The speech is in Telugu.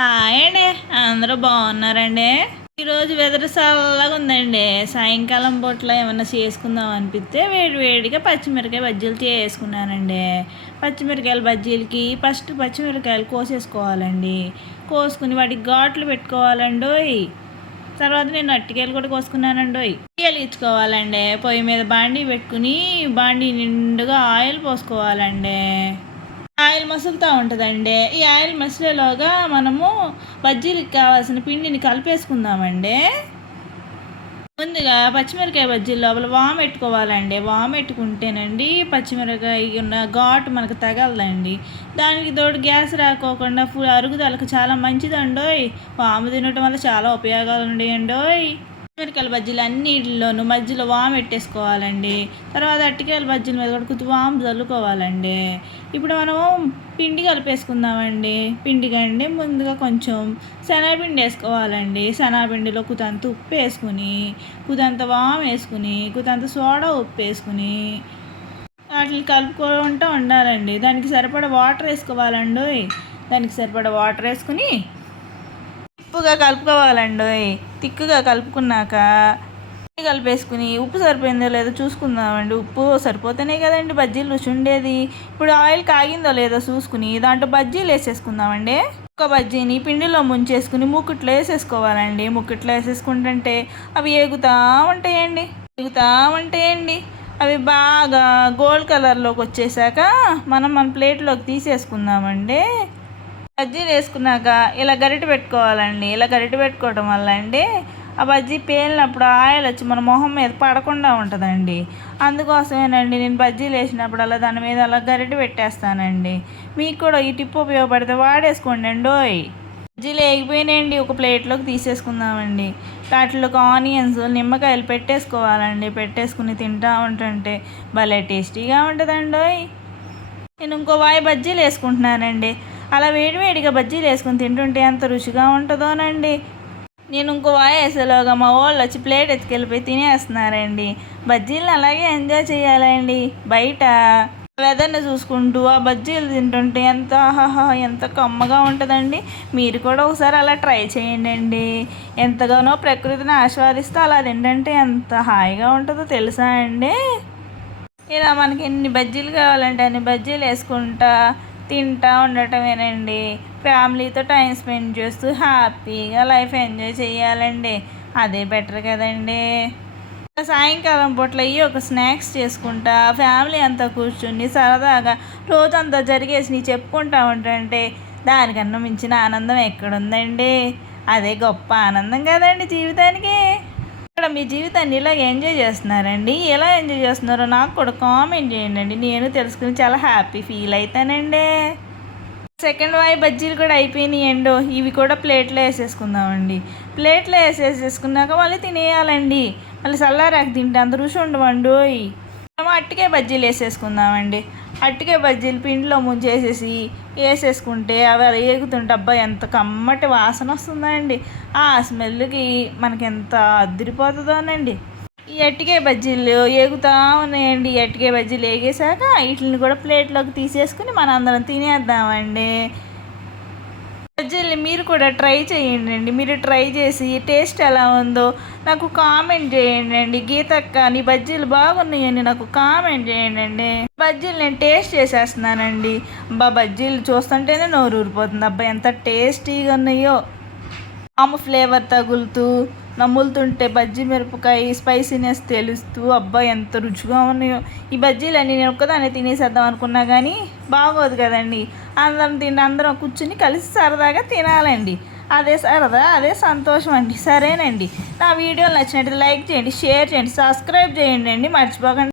ఏండి అందరూ బాగున్నారండి. ఈరోజు వెదర్ చల్లగా ఉందండి. సాయంకాలం పూట్ల ఏమన్నా చేసుకుందాం అనిపిస్తే వేడి వేడిగా పచ్చిమిరకాయ బజ్జీలు చేసుకున్నానండి. పచ్చిమిరకాయల బజ్జీలకి ఫస్ట్ పచ్చిమిరకాయలు కోసేసుకోవాలండి. కోసుకుని వాటికి ఘాట్లు పెట్టుకోవాలండోయ్. తర్వాత నేను అరటికాయలు కూడా కోసుకున్నానండోయ్. అరటికాయలు ఇచ్చుకోవాలండి. పొయ్యి మీద బాండీ పెట్టుకుని బాండీ నిండుగా ఆయిల్ పోసుకోవాలండి. ఆయిల్ మసులుతూ ఉంటుందండి. ఈ ఆయిల్ మసిలేలోగా మనము బజ్జీలకు కావాల్సిన పిండిని కలిపేసుకుందామండి. ముందుగా పచ్చిమిరకాయ బజ్జీల లోపల వాము పెట్టుకోవాలండి. వాము పెట్టుకుంటేనండి పచ్చిమిరకాయ ఉన్న ఘాటు మనకు తగలదండి. దానికి తోడు గ్యాస్ రాకోకుండా అరుగుదలకు చాలా మంచిదండోయ్. వాము తినటం వల్ల చాలా ఉపయోగాలు ఉన్నాయండోయ్. పచ్చిమిరకాయల బజ్జీలు అన్నిటిలోనూ మధ్యలో వాము పెట్టేసుకోవాలండి. తర్వాత అరటికాయల బజ్జీల మీద కూడా కొద్ది వాము చల్లుకోవాలండి. ఇప్పుడు మనం పిండి కలిపేసుకుందామండి. పిండికండి ముందుగా కొంచెం శనగపిండి వేసుకోవాలండి. శనగపిండిలో కుతంత ఉప్పు వేసుకుని, కుతంత వాము వేసుకుని, కుతంత సోడా ఉప్పు వేసుకుని వాటిని కలుపుకుంటూ ఉండాలండి. దానికి సరిపడా వాటర్ వేసుకోవాలండి. దానికి సరిపడా వాటర్ వేసుకుని ఉప్పుగా కలుపుకోవాలండి. తిక్కుగా కలుపుకున్నాక కలిపేసుకుని ఉప్పు సరిపోయిందో లేదో చూసుకుందామండి. ఉప్పు సరిపోతేనే కదండి బజ్జీలు రుచి ఉండేది. ఇప్పుడు ఆయిల్ కాగిందో లేదో చూసుకుని దాంట్లో బజ్జీలు వేసేసుకుందామండి. ఒక బజ్జీని పిండిలో ముంచేసుకుని ముక్కుట్లో వేసేసుకోవాలండి. ముక్కుట్లో వేసేసుకుంటుంటే అవి ఎగుతూ ఉంటాయండి. అవి బాగా గోల్డ్ కలర్లోకి వచ్చేసాక మన ప్లేట్లోకి తీసేసుకుందామండి. బజ్జీలు వేసుకున్నాక ఇలా గరిటె పెట్టుకోవాలండి. ఇలా గరిటె పెట్టుకోవడం వల్ల అండి ఆ బజ్జీ పేలినప్పుడు ఆయిల్ వచ్చి మన మొహం మీద పడకుండా ఉంటుందండి. అందుకోసమేనండి నేను బజ్జీలు వేసినప్పుడు అలా దాని మీద అలా గరిటె పెట్టేస్తానండి. మీకు కూడా ఈ టిప్ ఉపయోగపడితే వాడేసుకోండి అండోయ్. బజ్జీలు వేగిపోయినాయండి. ఒక ప్లేట్లోకి తీసేసుకుందామండి. వాటిలోకి ఆనియన్స్ నిమ్మకాయలు పెట్టేసుకోవాలండి. పెట్టేసుకుని తింటూ ఉంటుంటే భలే టేస్టీగా ఉంటుందండోయ్. నేను ఇంకో వాయి బజ్జీలు వేసుకుంటున్నానండి. అలా వేడివేడిగా బజ్జీలు వేసుకుని తింటుంటే ఎంత రుచిగా ఉంటుందోనండి. నేను ఇంకో వాయి వేసేలోగా మా వాళ్ళు వచ్చి ప్లేట్ ఎత్తుకెళ్ళిపోయి తినేస్తున్నారండి. బజ్జీలను అలాగే ఎంజాయ్ చేయాలండి. బయట వెదర్ని చూసుకుంటూ ఆ బజ్జీలు తింటుంటే ఎంత కమ్మగా ఉంటుందండి. మీరు కూడా ఒకసారి అలా ట్రై చేయండి. ఎంతగానో ప్రకృతిని ఆస్వాదిస్తూ అలా తింటుంటే ఎంత హాయిగా ఉంటుందో తెలుసా అండి. ఇలా మనకి ఎన్ని బజ్జీలు కావాలంటే అన్ని బజ్జీలు వేసుకుంటా తింటూ ఉండటమేనండి. ఫ్యామిలీతో టైం స్పెండ్ చేస్తూ హ్యాపీగా లైఫ్ ఎంజాయ్ చేయాలండి. అదే బెటర్ కదండి. సాయంకాలం పూట్ల ఒక స్నాక్స్ చేసుకుంటా ఫ్యామిలీ అంతా కూర్చుని సరదాగా రోజంతా జరిగేసి చెప్పుకుంటూ ఉంటుంటే దానికన్నా మించిన ఆనందం ఎక్కడుందండి. అదే గొప్ప ఆనందం కదండి జీవితానికి. ఇక్కడ మీ జీవితాన్ని ఇలా ఎంజాయ్ చేస్తున్నారండి. ఎలా ఎంజాయ్ చేస్తున్నారో నాకు కూడా కామెంట్ చేయండి. నేను తెలుసుకుని చాలా హ్యాపీ ఫీల్ అవుతానండి. సెకండ్ వాయి బజ్జీలు కూడా అయిపోయినాయండి. ఇవి కూడా ప్లేట్లో వేసేసుకుందామండి. ప్లేట్లో వేసేసుకున్నాక మళ్ళీ తినేయాలండి. మళ్ళీ చల్లారాక తింటే అంత రుచి ఉండవండి. మనం అరటికాయ బజ్జీలు వేసేసుకుందామండి. అరటికాయ బజ్జీలు పిండిలో వేసేసుకుంటే అవి అలా ఏగుతుంటే అబ్బా ఎంత కమ్మటి వాసన వస్తుందండి. ఆ స్మెల్కి మనకి ఎంత అదిరిపోతుందోనండి. ఈ అరటికాయ బజ్జీలు ఏగుతూ ఉన్నాయండి. ఈ అరటికాయ బజ్జీలు వేగేసాక వీటిని కూడా ప్లేట్లోకి తీసేసుకుని మనం అందరం తినేద్దామండి. బజ్జీల్ని మీరు కూడా ట్రై చేయండి. మీరు ట్రై చేసి టేస్ట్ ఎలా ఉందో నాకు కామెంట్ చేయండి. గీతక్క నీ బజ్జీలు బాగున్నాయని నాకు కామెంట్ చేయండి. బజ్జీలు నేను టేస్ట్ చేసేస్తున్నానండి. బజ్జీలు చూస్తుంటేనే నోరు ఊరిపోతుంది. అబ్బా ఎంత టేస్టీగా ఉన్నాయో. ఫ్లేవర్ తగులుతూ నములుతుంటే బజ్జీ మిరపకాయ స్పైసీనెస్ తెలుస్తూ అబ్బా ఎంత రుచిగా ఉన్నాయో. ఈ బజ్జీలన్నీ నేను ఒక్కదాన్ని తినేసేద్దాం అనుకున్నా కానీ బాగోదు కదండి. అందరం కూర్చుని కలిసి సరదాగా తినాలండి. అదే సరదా, అదే సంతోషం అండి. సరేనండి, నా వీడియోలు నచ్చినట్టు లైక్ చేయండి, షేర్ చేయండి, సబ్స్క్రైబ్ చేయండి. మర్చిపోకండి.